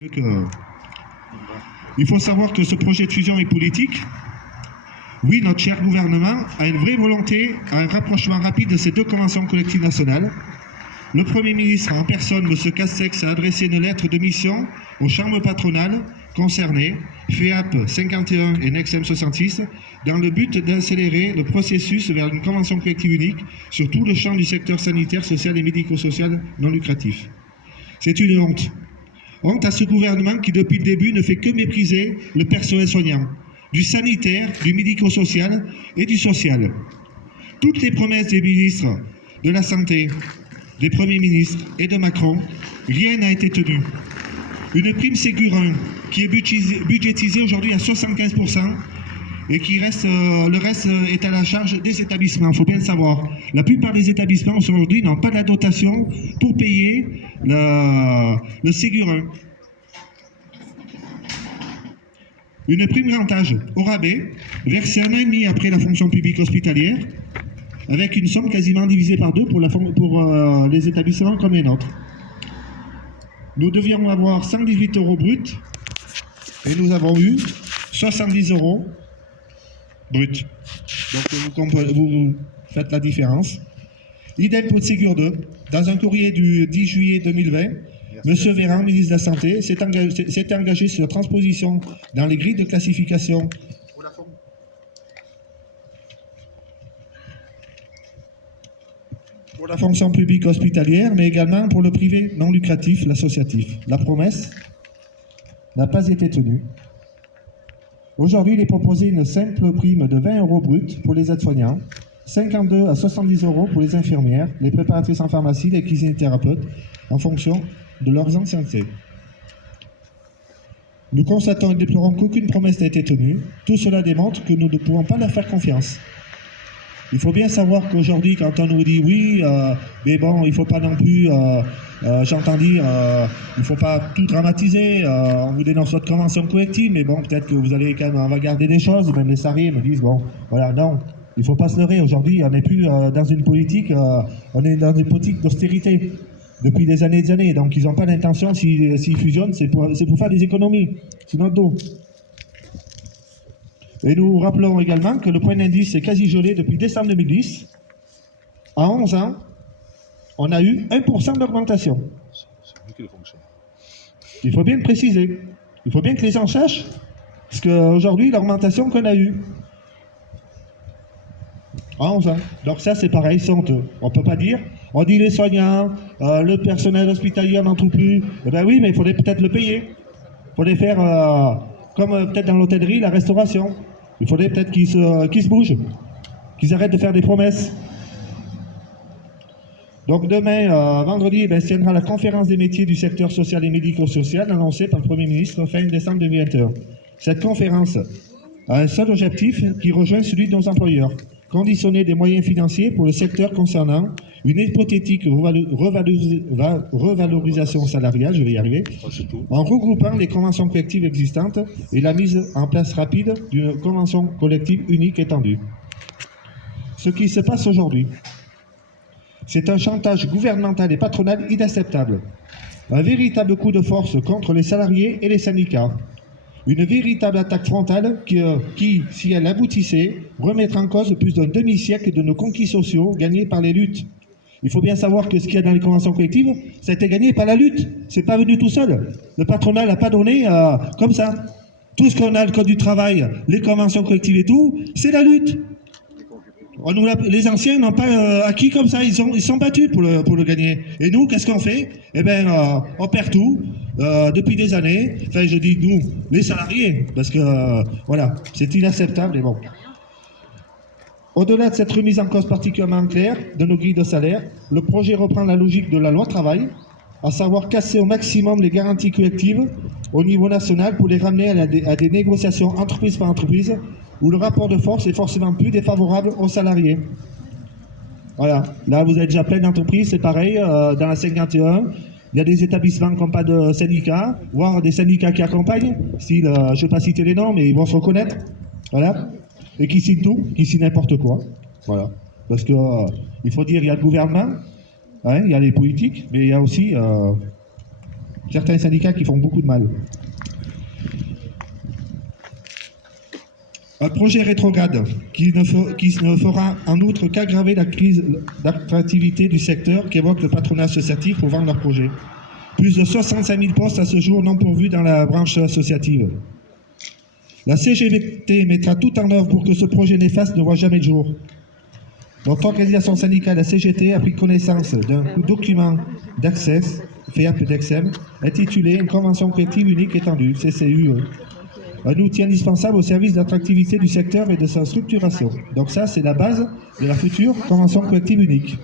Il faut savoir que ce projet de fusion est politique. Oui, notre cher gouvernement a une vraie volonté à un rapprochement rapide de ces deux conventions collectives nationales. Le Premier ministre en personne, M. Castex, a adressé une lettre de mission aux chambres patronales concernées, FEAP 51 et NEXEM 66, dans le but d'accélérer le processus vers une convention collective unique sur tout le champ du secteur sanitaire, social et médico-social non lucratif. C'est une honte. Honte à ce gouvernement qui, depuis le début, ne fait que mépriser le personnel soignant, du sanitaire, du médico-social et du social. Toutes les promesses des ministres de la Santé, des premiers ministres et de Macron, rien n'a été tenu. Une prime Ségur 1 qui est budgétisée aujourd'hui à 75% et qui reste, le reste est à la charge des établissements, il faut bien le savoir. La plupart des établissements aujourd'hui n'ont pas la dotation pour payer le Ségur 1. Une prime grand âge au rabais, versée un an et demi après la fonction publique hospitalière, avec une somme quasiment divisée par deux pour les établissements comme les nôtres. Nous devions avoir 118 € bruts et nous avons eu 70 € bruts. Donc vous faites la différence. Idem pour le Ségur 2. Dans un courrier du 10 juillet 2020, M. Véran, ministre de la Santé, s'est engagé sur la transposition dans les grilles de classification pour la fonction publique hospitalière, mais également pour le privé non lucratif, l'associatif. La promesse n'a pas été tenue. Aujourd'hui, il est proposé une simple prime de 20 € bruts pour les aides-soignants, 52 à 70 € pour les infirmières, les préparatrices en pharmacie, les kinésithérapeutes, en fonction de leurs anciennetés. Nous constatons et déplorons qu'aucune promesse n'a été tenue. Tout cela démontre que nous ne pouvons pas leur faire confiance. Il faut bien savoir qu'aujourd'hui, quand on nous dit oui, mais bon, il ne faut pas non plus, j'entends dire, il ne faut pas tout dramatiser, on vous dénonce votre convention collective, mais bon, peut-être que vous allez quand même, on va garder des choses, même les salariés me disent, bon, voilà, non, il ne faut pas se leurrer. Aujourd'hui, on n'est plus dans une politique, on est dans une politique d'austérité depuis des années, donc ils n'ont pas l'intention, s'ils fusionnent, c'est pour faire des économies, c'est notre dos. Et nous rappelons également que le point d'indice est quasi gelé depuis décembre 2010. En 11 ans, on a eu 1% d'augmentation. Il faut bien le préciser. Il faut bien que les gens sachent ce qu'aujourd'hui, l'augmentation qu'on a eue. En 11 ans. Donc ça, c'est pareil, c'est honteux. On ne peut pas dire, on dit les soignants, le personnel hospitalier, on n'en trouve plus. Eh bien oui, mais il faudrait peut-être le payer. Il faudrait faire, comme peut-être dans l'hôtellerie, la restauration. Il faudrait peut-être qu'ils se bougent, qu'ils arrêtent de faire des promesses. Donc demain, vendredi, se tiendra la conférence des métiers du secteur social et médico-social annoncée par le Premier ministre fin décembre 2021. Cette conférence a un seul objectif qui rejoint celui de nos employeurs. Conditionner des moyens financiers pour le secteur concernant une hypothétique revalorisation salariale, je vais y arriver, en regroupant les conventions collectives existantes et la mise en place rapide d'une convention collective unique étendue. Ce qui se passe aujourd'hui, c'est un chantage gouvernemental et patronal inacceptable, un véritable coup de force contre les salariés et les syndicats. Une véritable attaque frontale qui, si elle aboutissait, remettrait en cause plus d'un demi-siècle de nos conquis sociaux gagnés par les luttes. Il faut bien savoir que ce qu'il y a dans les conventions collectives, ça a été gagné par la lutte. C'est pas venu tout seul. Le patronat n'a pas donné comme ça. Tout ce qu'on a, le code du travail, les conventions collectives et tout, c'est la lutte. Les anciens n'ont pas acquis comme ça, ils sont battus pour le gagner. Et nous, qu'est-ce qu'on fait? Eh bien, on perd tout. Depuis des années, enfin je dis nous, les salariés, parce que voilà, c'est inacceptable et bon. Au-delà de cette remise en cause particulièrement claire de nos grilles de salaire, le projet reprend la logique de la loi travail, à savoir casser au maximum les garanties collectives au niveau national pour les ramener à des négociations entreprise par entreprise, où le rapport de force est forcément plus défavorable aux salariés. Voilà, là vous avez déjà plein d'entreprises, c'est pareil, dans la 51, il y a des établissements qui n'ont pas de syndicats, voire des syndicats qui accompagnent, style, je ne vais pas citer les noms, mais ils vont se reconnaître, voilà, et qui signent tout, qui signent n'importe quoi, voilà. Parce que, il faut dire, il y a le gouvernement, hein, il y a les politiques, mais il y a aussi certains syndicats qui font beaucoup de mal. Un projet rétrograde qui ne fera en outre qu'aggraver la crise d'attractivité du secteur qu'évoque le patronat associatif pour vendre leur projet. Plus de 65 000 postes à ce jour non pourvus dans la branche associative. La CGT mettra tout en œuvre pour que ce projet néfaste ne voit jamais le jour. Notre organisation syndicale, la CGT, a pris connaissance d'un document d'accès, FEAP-DEXEM, intitulé « Une convention collective unique étendue », CCUE. Un outil indispensable au service d'attractivité du secteur et de sa structuration. Donc ça, c'est la base de la future convention collective unique.